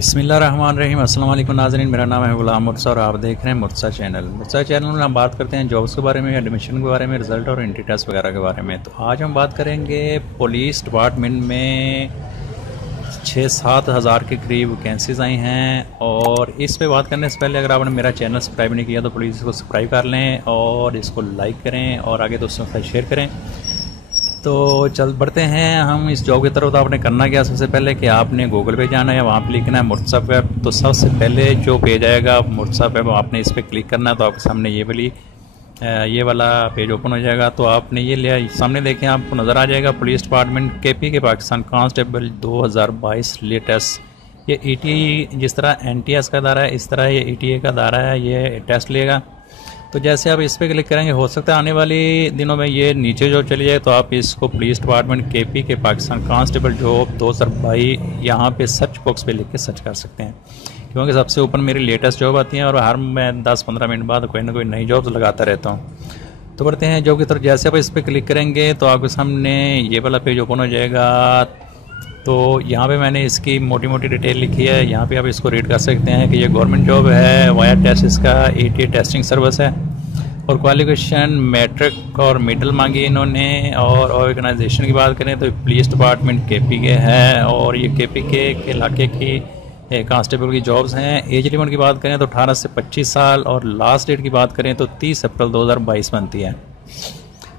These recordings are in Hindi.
बिस्मिल्लाहिर्रहमानिर्रहीम। अस्सलाम वालेकुम नाज़रीन, मेरा नाम है गुलाम मुर्सा और आप देख रहे हैं मुर्सा चैनल। मुर्सा चैनल में हम बात करते हैं जॉब्स के बारे में, एडमिशन के बारे में, रिज़ल्ट और एंट्री टेस्ट वगैरह के बारे में। तो आज हम बात करेंगे पुलिस डिपार्टमेंट में 6-7 हज़ार के करीब वैकेंसीज़ आई हैं। और इस पे बात करने से पहले अगर आपने मेरा चैनल सब्सक्राइब नहीं किया तो प्लीज़ इसको सब्सक्राइब कर लें और इसको लाइक करें और आगे दोस्तों के साथ शेयर करें। तो चल बढ़ते हैं हम इस जॉब की तरफ। तो आपने करना क्या, सबसे पहले कि आपने गूगल पे जाना है, वहाँ पे लिखना है मुर्सा वेब। तो सबसे पहले जो पेज आएगा मुर्सा वेब, आपने इस पर क्लिक करना है। तो आपके सामने ये वाला पेज ओपन हो जाएगा। तो आपने ये लिया, सामने देखें आपको नज़र आ जाएगा पुलिस डिपार्टमेंट केपी के पाकिस्तान कांस्टेबल 2022 लेटेस्ट। ये ETA जिस तरह NTS का दायरा है, इस तरह ये ETA का दायरा है, ये टेस्ट लेगा। तो जैसे आप इस पर क्लिक करेंगे, हो सकता है आने वाले दिनों में ये नीचे जो चली जाए, तो आप इसको पुलिस डिपार्टमेंट केपी के पाकिस्तान कांस्टेबल जॉब 2022 यहाँ पे सर्च बॉक्स पे लिख के सर्च कर सकते हैं, क्योंकि सबसे ऊपर मेरी लेटेस्ट जॉब आती है और हर मैं 10-15 मिनट बाद कोई ना कोई नई जॉब्स लगाता रहता हूँ। तो बढ़ते हैं जॉब की तरफ। जैसे आप इस पर क्लिक करेंगे तो आपके सामने ये वाला पेज ओपन हो जाएगा। तो यहाँ पे मैंने इसकी मोटी मोटी डिटेल लिखी है, यहाँ पे आप इसको रीड कर सकते हैं कि ये गवर्नमेंट जॉब है, वाया टेस्ट इसका ETA टेस्टिंग सर्विस है और क्वालिफिकेशन मैट्रिक और मिडल मांगी इन्होंने। और ऑर्गेनाइजेशन की बात करें तो पुलिस डिपार्टमेंट KP के है और ये KP के इलाके की कांस्टेबल की जॉब्स हैं। एज लिमिट की बात करें तो 18 से 25 साल और लास्ट डेट की बात करें तो 30 अप्रैल 2022 बनती है।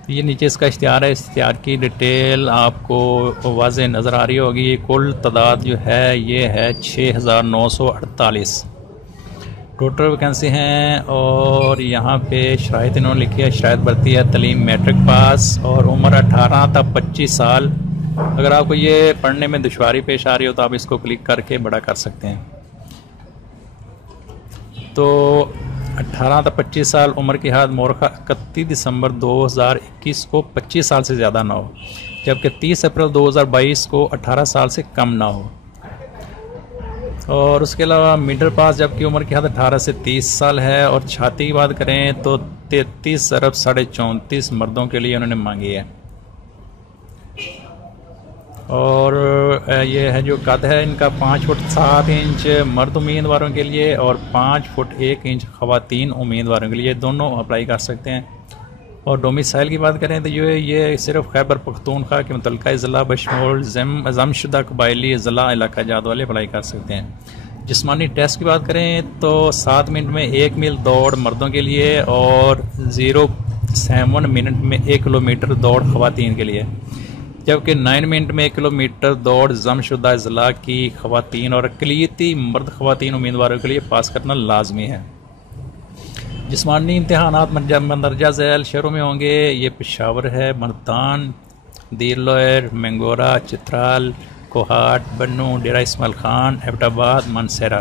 ये नीचे इसका इश्तिहार है, इश्तिहार की डिटेल आपको वाज़ेह नज़र आ रही होगी। कुल तादाद जो है ये है 6948 टोटल वैकेंसी हैं। और यहाँ पे शराइत इन्होंने लिखी है, शराइत बढ़ती है तलीम मैट्रिक पास और उम्र 18 तक 25 साल। अगर आपको ये पढ़ने में दुश्वारी पेश आ रही हो तो आप इसको क्लिक करके बड़ा कर सकते हैं। तो 18 तक 25 साल उम्र की हद मोरखा 31 दिसंबर 2021 को 25 साल से ज़्यादा ना हो, जबकि 30 अप्रैल 2022 को 18 साल से कम ना हो। और उसके अलावा मिडिल पास जबकि उम्र की हद 18 से 30 साल है। और छाती की बात करें तो 33 अरब 34.5 मर्दों के लिए उन्होंने मांगी है। और ये है जो कद है इनका 5 फुट 7 इंच मर्द उम्मीदवारों के लिए और 5 फुट 1 इंच ख़वातीन उम्मीदवारों के लिए, दोनों अप्लाई कर सकते हैं। और डोमिसाइल की बात करें तो ये सिर्फ खैबर पख्तूनख्वा के मुतल्लिका ज़िला बशमूल जमशुदा कबायली ज़िला इलाका जात वाले अप्लाई कर सकते हैं। जिस्मानी टेस्ट की बात करें तो 7 मिनट में 1 मील दौड़ मर्दों के लिए और 0.7 मिनट में 1 किलोमीटर दौड़ ख़वातीन के लिए, जबकि 9 मिनट में 1 किलोमीटर दौड़ जमशुदा ज़िला की ख़वातीन और अक़लियती मर्द ख़वातीन उम्मीदवारों के लिए पास करना लाजमी है। जिस्मानी इम्तहानात मंदरजा झैल शहरों में होंगे। ये पेशावर है, मुल्तान, दीर लोयर, मंगोरा, चित्राल, कोहाट, बन्नू, डेरा इस्माइल खान, एबटाबाद, मानसेरा।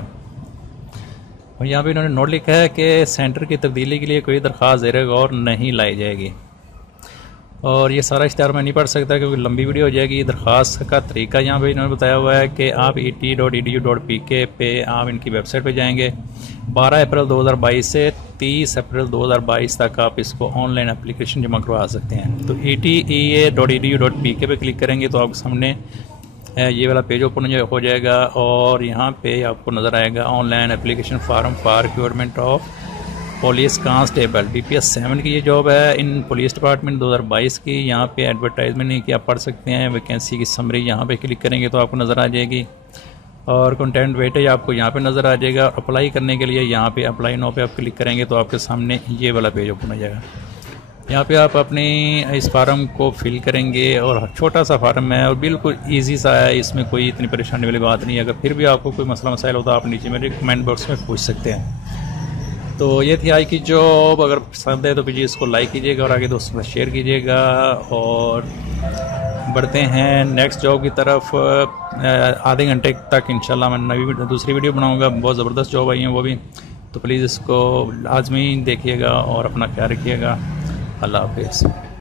और यहाँ पे इन्होंने नोट लिखा है कि सेंटर की तब्दीली के लिए कोई दरख्वास्त ज़ेर गौर नहीं लाई जाएगी। और ये सारा इश्तिहार मैं नहीं पढ़ सकता क्योंकि लंबी वीडियो हो जाएगी। दरख्वास्त का तरीका यहाँ पे इन्होंने बताया हुआ है कि आप et.edu.pk पे आप इनकी वेबसाइट पे जाएंगे। 12 अप्रैल 2022 से 30 अप्रैल 2022 तक आप इसको ऑनलाइन एप्लीकेशन जमा करवा सकते हैं। तो eta.edu.pk पे क्लिक करेंगे तो आपके सामने ये वाला पेज ओपन हो जाएगा और यहाँ पे आपको नज़र आएगा online application farm for recruitment of police constable BPS 7 की ये जॉब है इन पुलिस डिपार्टमेंट 2022 की। यहाँ पे एडवर्टाइजमेंट नहीं कि आप पढ़ सकते हैं। वैकेंसी की समरी यहाँ पे क्लिक करेंगे तो आपको नज़र आ जाएगी और कंटेंट वेटेज आपको यहाँ पे नज़र आ जाएगा। अप्लाई करने के लिए यहाँ पे अप्लाई नो पे आप क्लिक करेंगे तो आपके सामने ये वाला पेज ओपन हो जाएगा। यहाँ पे आप अपने इस फार्म को फिल करेंगे और छोटा सा फार्म है और बिल्कुल ईजी सा है, इसमें कोई इतनी परेशानी वाली बात नहीं है। अगर फिर भी आपको कोई मसला मसाइल हो तो आप नीचे मेरे कमेंट बॉक्स में पूछ सकते हैं। तो ये थी आज की जॉब। अगर पसंद है तो प्लीज़ इसको लाइक कीजिएगा और आगे दोस्तों के साथ शेयर कीजिएगा। और बढ़ते हैं नेक्स्ट जॉब की तरफ। आधे घंटे तक इंशाल्लाह मैं दूसरी वीडियो बनाऊंगा। बहुत ज़बरदस्त जॉब आई है वो भी, तो प्लीज़ इसको लाजमी देखिएगा और अपना ख्याल रखिएगा। अल्लाह हाफिज़।